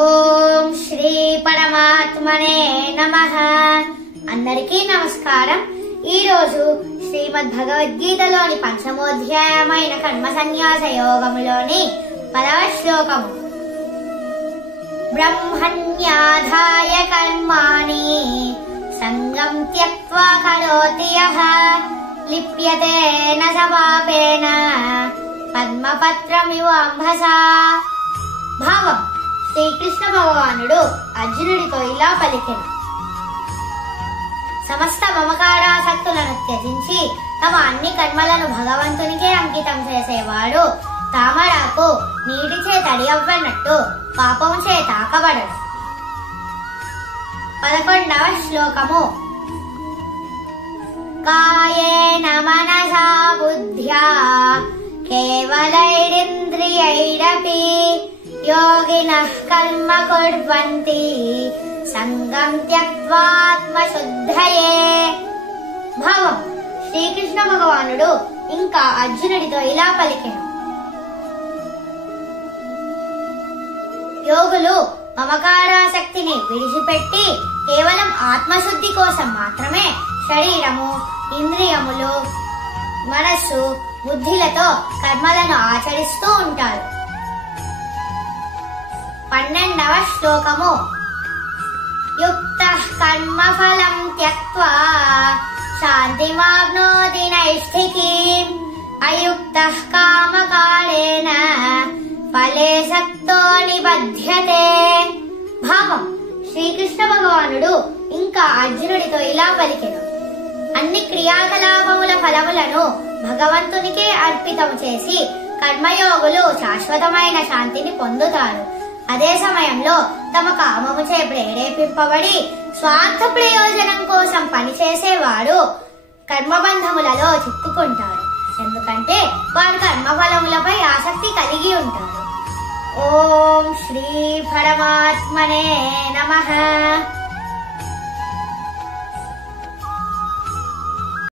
ఓం శ్రీ పరమాత్మనే నమః. అందరికీ నమస్కారం. ఈ రోజు శ్రీమద్ భగవద్గీతలోని పంచమోధ్యాయమైన కర్మ సన్యాస యోగములోని 10వ శ్లోకము. బ్రహ్మణ్యాధాయ కర్మాణి సంగం త్యక్త్వా కరోతి యః లిప్యతే న స పాపేన పద్మపత్రమివ అంభసా. భావం: శ్రీకృష్ణ భగవానుడు అర్జునుడితో ఇలా పలికెను: సమస్త మమకారాసక్తులను త్యజించి తమ అన్ని కర్మలను భగవంతునికే అంకితం చేసేవాడు తామరాకు నీటిచే తడి అవ్వనట్టు పాపం చే తాకబడడు. 11వ శ్లోకము. కాయేన మనసా బుద్ధ్యా కేవలైరింద్రియైరపి యోగినః కర్మ కుర్వంతి సంగం త్యక్త్వా ఆత్మశుద్ధయే. భావం: శ్రీకృష్ణ భగవానుడు ఇంకా అర్జునుడితో ఇలా పలికెను: యోగులు మమకారాసక్తిని విడిచిపెట్టి కేవలం ఆత్మశుద్ధి కోసం మాత్రమే శరీరము, ఇంద్రియములు, మనస్సు, బుద్ధిలతో కర్మలను ఆచరిస్తూ ఉంటారు. 12వ శ్లోకము. యుక్తః కర్మఫలం త్యక్త్వా శాంతిమాప్నోతి నైష్ఠికీం అయుక్తః కామకారేణ ఫలే సక్తో నిబధ్యతే. భావం: శ్రీకృష్ణ భగవానుడు ఇంకా అర్జునుడితో ఇలా పలికెను: అన్ని క్రియాకలాపముల ఫలములను భగవంతునికే అర్పితం చేసి కర్మయోగులు శాశ్వతమైన శాంతిని పొందుతారు. అదే సమయంలో తమ కామముచే ప్రేరేపింపబడి స్వార్థ ప్రయోజనం కోసం పనిచేసేవారు కర్మబంధములలో చిక్కుకుంటారు. ఎందుకంటే వారు కర్మఫలములపై ఆసక్తి కలిగి ఉంటారు. ఓం శ్రీ పరమాత్మనే నమః.